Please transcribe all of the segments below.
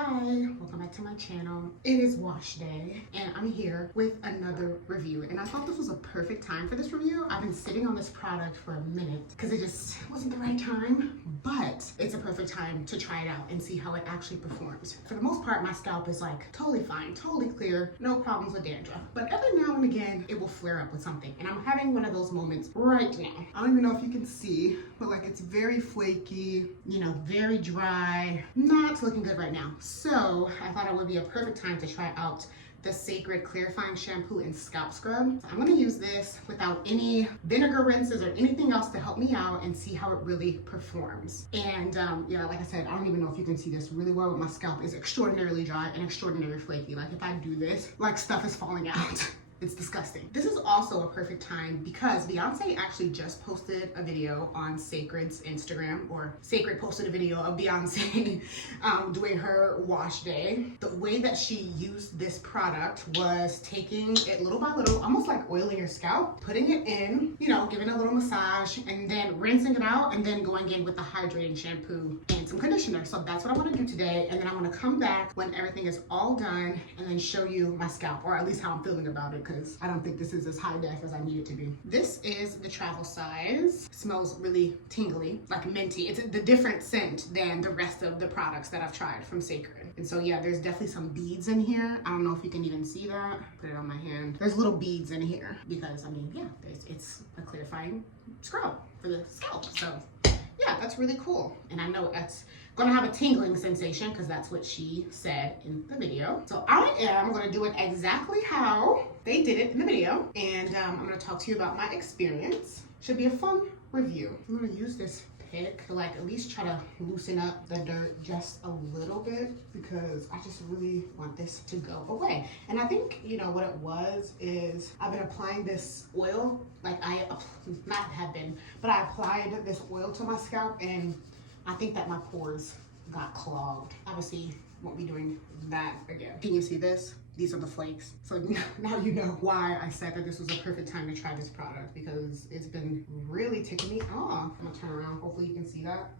Hi, welcome back to my channel. It is wash day and I'm here with another review, and I thought this was a perfect time for this review. I've been sitting on this product for a minute because it just wasn't the right time, but it's a perfect time to try it out and see how it actually performs. For the most part, my scalp is like totally fine, totally clear, no problems with dandruff, but every now and again it will flare up with something, and I'm having one of those moments right now. I don't even know if you can see, but like it's very flaky, you know, very dry, not looking good right now. So I thought it would be a perfect time to try out the Cecred Clarifying Shampoo and Scalp Scrub. So I'm gonna use this without any vinegar rinses or anything else to help me out and see how it really performs. And yeah, like I said, I don't even know if you can see this really well, but my scalp is extraordinarily dry and extraordinarily flaky. Like if I do this, like stuff is falling out. It's disgusting. This is also a perfect time because Beyonce actually just posted a video on Cecred's Instagram, or Cecred posted a video of Beyonce doing her wash day. The way that she used this product was taking it little by little, almost like oiling your scalp, putting it in, you know, giving it a little massage, and then rinsing it out, and then going in with the hydrating shampoo and some conditioner. So that's what I want to do today, and then I'm going to come back when everything is all done and then show you my scalp, or at least how I'm feeling about it, because I don't think this is as high def as I need it to be. This is the travel size. Smells really tingly, like minty. It's the different scent than the rest of the products that I've tried from Cecred. And so yeah, there's definitely some beads in here. I don't know if you can even see that. Put it on my hand. There's little beads in here because, I mean, yeah, it's a clarifying scrub for the scalp. So yeah, that's really cool. And I know that's gonna have a tingling sensation because that's what she said in the video. So I am gonna do it exactly how they did it in the video. And I'm gonna talk to you about my experience. Should be a fun review. I'm gonna use this pick to like at least try to loosen up the dirt just a little bit because I just really want this to go away. And I think, you know, what it was is I've been applying this oil, like I applied this oil to my scalp, and I think that my pores got clogged. Obviously, won't be doing that again. Can you see this? These are the flakes. So now you know why I said that this was a perfect time to try this product, because it's been really ticking me off. I'm gonna turn around, hopefully you can see that.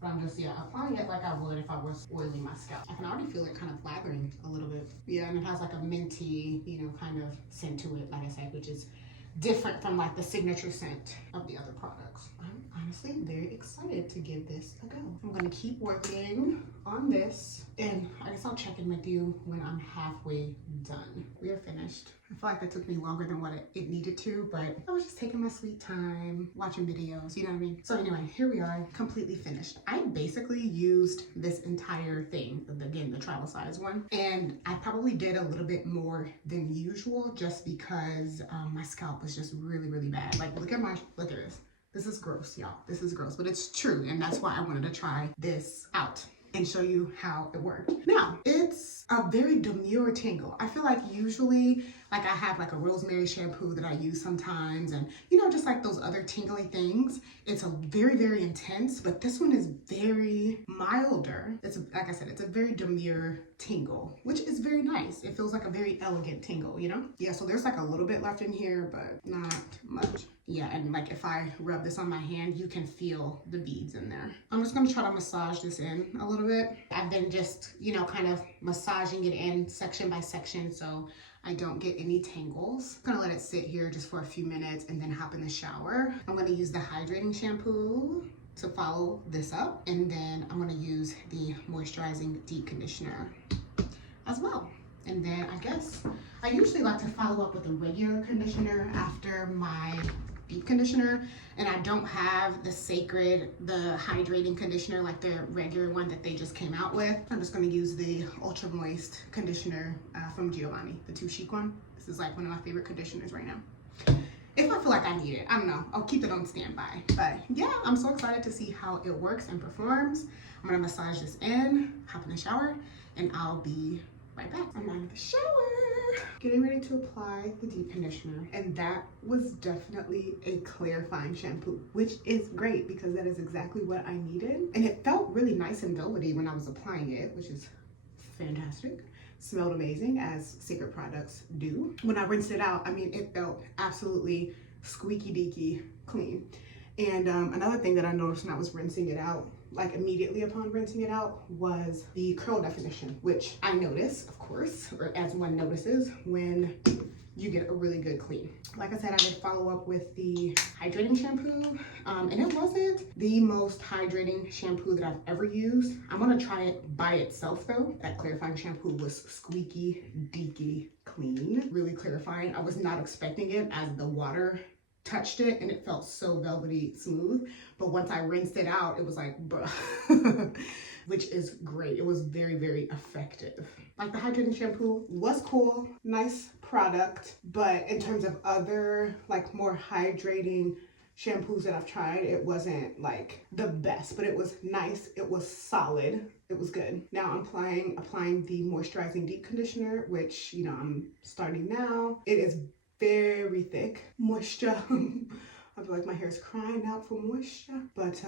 But I'm just, yeah, applying it like I would if I was oiling my scalp. I can already feel it kind of lathering a little bit. Yeah, and it has like a minty, you know, kind of scent to it, like I said, which is different from like the signature scent of the other products. I'm honestly very excited to give this a go. I'm gonna keep working on this, and I guess I'll check in with you when I'm halfway done. We are finished. I feel like that took me longer than what it needed to, but I was just taking my sweet time, watching videos, you know what I mean? So anyway, here we are, completely finished. I basically used this entire thing, again, the travel size one, and I probably did a little bit more than usual just because my scalp was just really, really bad. Like, look at this. This is gross, y'all. This is gross, but it's true, and that's why I wanted to try this out and show you how it worked. Now, it's a very demure tingle. I feel like usually, like I have like a rosemary shampoo that I use sometimes, and you know, just like those other tingly things, it's a very, very intense, but this one is very milder. It's, like I said, it's a very demure tingle, which is very nice. It feels like a very elegant tingle, you know? Yeah, so there's like a little bit left in here, but not much. Yeah, and like if I rub this on my hand, you can feel the beads in there. I'm just gonna try to massage this in a little bit. I've been just, you know, kind of massaging it in section by section so I don't get any tangles. I'm gonna let it sit here just for a few minutes and then hop in the shower. I'm gonna use the hydrating shampoo to follow this up, and then I'm gonna use the moisturizing deep conditioner as well. And then I guess I usually like to follow up with a regular conditioner after my deep conditioner, and I don't have the Cecred, the hydrating conditioner, like the regular one that they just came out with. I'm just gonna use the ultra moist conditioner from Giovanni, the 2 Chic one. This is like one of my favorite conditioners right now. If I feel like I need it, I don't know, I'll keep it on standby. But yeah, I'm so excited to see how it works and performs. I'm gonna massage this in, hop in the shower, and I'll be right back. I'm out of the shower, getting ready to apply the deep conditioner, and that was definitely a clarifying shampoo, which is great because that is exactly what I needed. And it felt really nice and velvety when I was applying it, which is fantastic. Smelled amazing, as Cecred products do. When I rinsed it out, I mean, it felt absolutely squeaky deaky clean. And another thing that I noticed when I was rinsing it out like immediately upon rinsing it out was the curl definition, which I notice, of course, or as one notices when you get a really good clean. Like I said, I did follow up with the hydrating shampoo, and it wasn't the most hydrating shampoo that I've ever used. I'm gonna try it by itself though. That clarifying shampoo was squeaky, deaky clean, really clarifying. I was not expecting it as the water touched it and it felt so velvety smooth, but once I rinsed it out, it was like, bruh. Which is great. It was very, very effective. Like the hydrating shampoo was cool, nice product, but in terms of other like more hydrating shampoos that I've tried, it wasn't like the best, but it was nice. It was solid. It was good. Now I'm applying the moisturizing deep conditioner, which, you know, I'm starting now. It is very thick moisture. I feel like my hair is crying out for moisture, but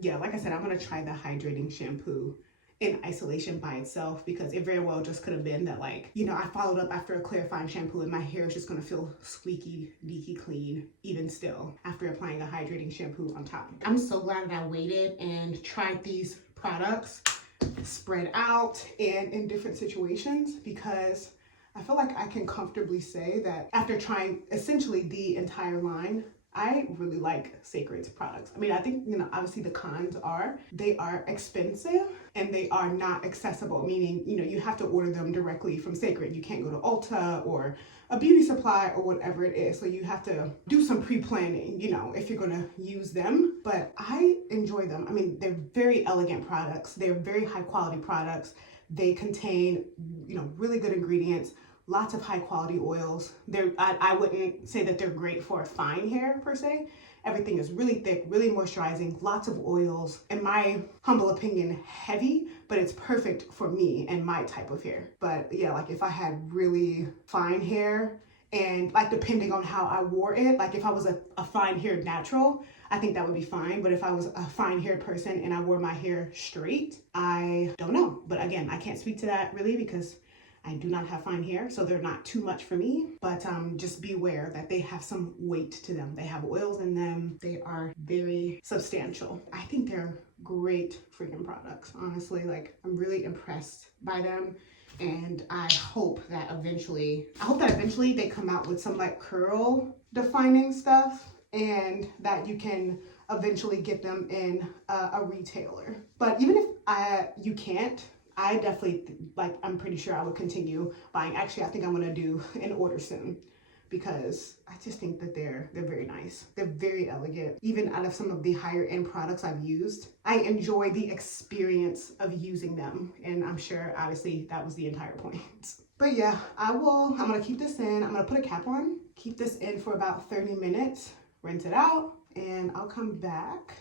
yeah, like I said, I'm gonna try the hydrating shampoo in isolation by itself, because it very well just could have been that, like, you know, I followed up after a clarifying shampoo and my hair is just gonna feel squeaky, deaky clean even still after applying a hydrating shampoo on top. I'm so glad that I waited and tried these products spread out and in different situations, because I feel like I can comfortably say that after trying essentially the entire line, I really like Cecred's products. I mean, I think, you know, obviously the cons are they are expensive and they are not accessible, meaning, you know, you have to order them directly from Cecred. You can't go to Ulta or a beauty supply or whatever it is. So you have to do some pre-planning, you know, if you're gonna use them. But I enjoy them. I mean, they're very elegant products. They're very high quality products. They contain, you know, really good ingredients. Lots of high quality oils. I wouldn't say that they're great for fine hair per se. Everything is really thick, really moisturizing, lots of oils. In my humble opinion, heavy, but it's perfect for me and my type of hair. But yeah, like if I had really fine hair and like depending on how I wore it, like if I was a fine haired natural, I think that would be fine. But if I was a fine haired person and I wore my hair straight, I don't know. But again, I can't speak to that really because I do not have fine hair, so they're not too much for me, but just beware that they have some weight to them. They have oils in them. They are very substantial. I think they're great freaking products, honestly. Like, I'm really impressed by them, and I hope that eventually they come out with some like curl defining stuff and that you can eventually get them in a retailer. But even if you can't, I definitely, like, I'm pretty sure I would continue buying. Actually, I think I'm gonna do an order soon because I just think that they're very nice. They're very elegant. Even out of some of the higher end products I've used, I enjoy the experience of using them. And I'm sure, obviously, that was the entire point. But yeah, I'm gonna keep this in. I'm gonna put a cap on, keep this in for about 30 minutes, rinse it out, and I'll come back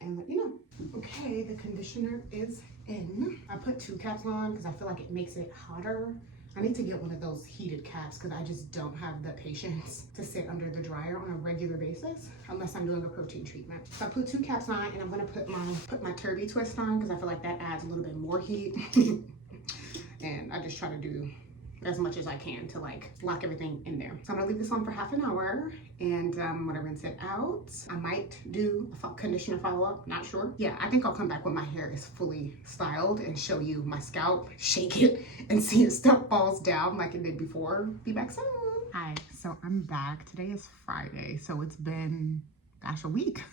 and let you know. Okay, the conditioner is in. I put 2 caps on because I feel like it makes it hotter. I need to get one of those heated caps because I just don't have the patience to sit under the dryer on a regular basis unless I'm doing a protein treatment. So I put 2 caps on, and I'm gonna put my Turby twist on because I feel like that adds a little bit more heat. And I just try to do as much as I can to like lock everything in there. So I'm gonna leave this on for half an hour and I'm gonna rinse it out. I might do a conditioner follow-up, not sure. Yeah, I think I'll come back when my hair is fully styled and show you my scalp, shake it, and see if stuff falls down like it did before. Be back soon. Hi, so I'm back. Today is Friday, so it's been, gosh, a week.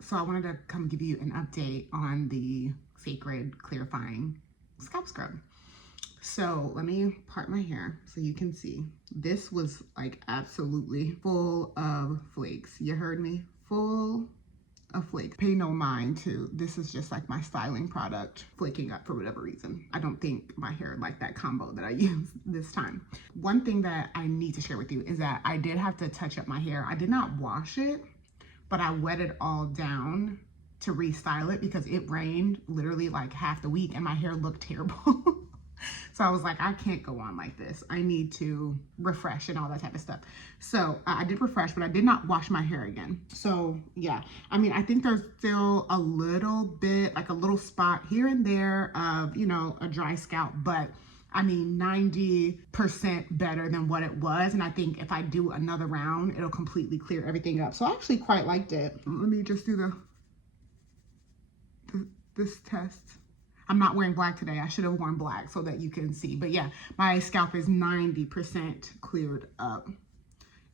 So I wanted to come give you an update on the Cecred Clarifying Scalp Scrub. So let me part my hair so you can see. This was like absolutely full of flakes. You heard me? Full of flakes. Pay no mind to, this is just like my styling product flaking up for whatever reason. I don't think my hair liked that combo that I used this time. One thing that I need to share with you is that I did have to touch up my hair. I did not wash it, but I wet it all down to restyle it because it rained literally like half the week and my hair looked terrible. So I was like, I can't go on like this. I need to refresh and all that type of stuff. So I did refresh, but I did not wash my hair again. So yeah, I mean, I think there's still a little bit, like a little spot here and there of, you know, a dry scalp, but I mean, 90% better than what it was. And I think if I do another round, it'll completely clear everything up. So I actually quite liked it. Let me just do this test. I'm not wearing black today. I should have worn black so that you can see. But yeah, my scalp is 90% cleared up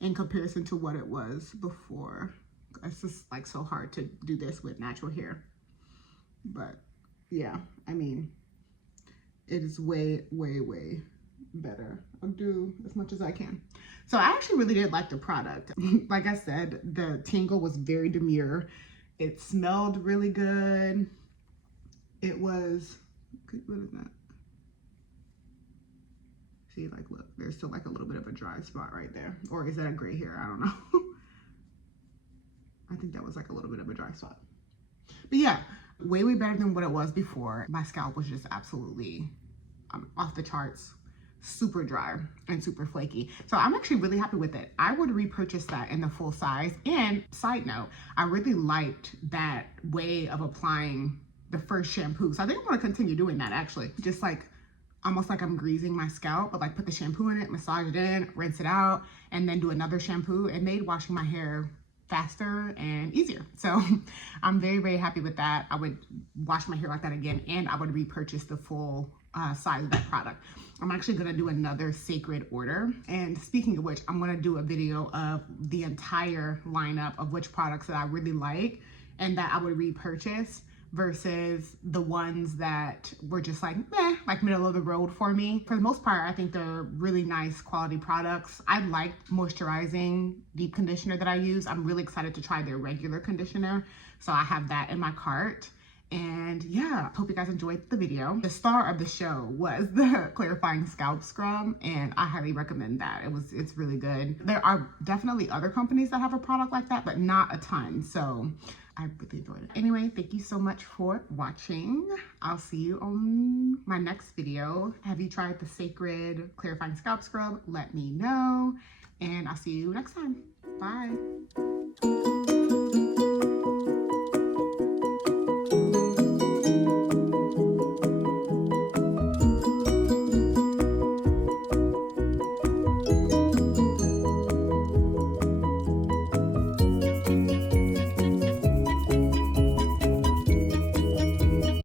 in comparison to what it was before. It's just like so hard to do this with natural hair. But yeah, I mean, it is way, way, way better. I'll do as much as I can. So I actually really did like the product. Like I said, the tingle was very demure. It smelled really good. It was, what is that? See, like, look, there's still like a little bit of a dry spot right there. Or is that a gray hair? I don't know. I think that was like a little bit of a dry spot. But yeah, way, way better than what it was before. My scalp was just absolutely off the charts, super dry and super flaky. So I'm actually really happy with it. I would repurchase that in the full size. And side note, I really liked that way of applying the first shampoo. So I think I'm gonna continue doing that actually. Just like, almost like I'm greasing my scalp, but like put the shampoo in it, massage it in, rinse it out, and then do another shampoo. It made washing my hair faster and easier. So I'm very, very happy with that. I would wash my hair like that again, and I would repurchase the full size of that product. I'm actually gonna do another Cecred order. And speaking of which, I'm gonna do a video of the entire lineup of which products that I really like and that I would repurchase versus the ones that were just like, meh, like middle of the road for me. For the most part, I think they're really nice quality products. I like moisturizing deep conditioner that I use. I'm really excited to try their regular conditioner. So I have that in my cart. And yeah, hope you guys enjoyed the video. The star of the show was the clarifying scalp scrub, and I highly recommend that. It's really good. There are definitely other companies that have a product like that, but not a ton. So I really enjoyed it. Anyway, thank you so much for watching. I'll see you on my next video. Have you tried the Cecred clarifying scalp scrub? Let me know, and I'll see you next time. Bye.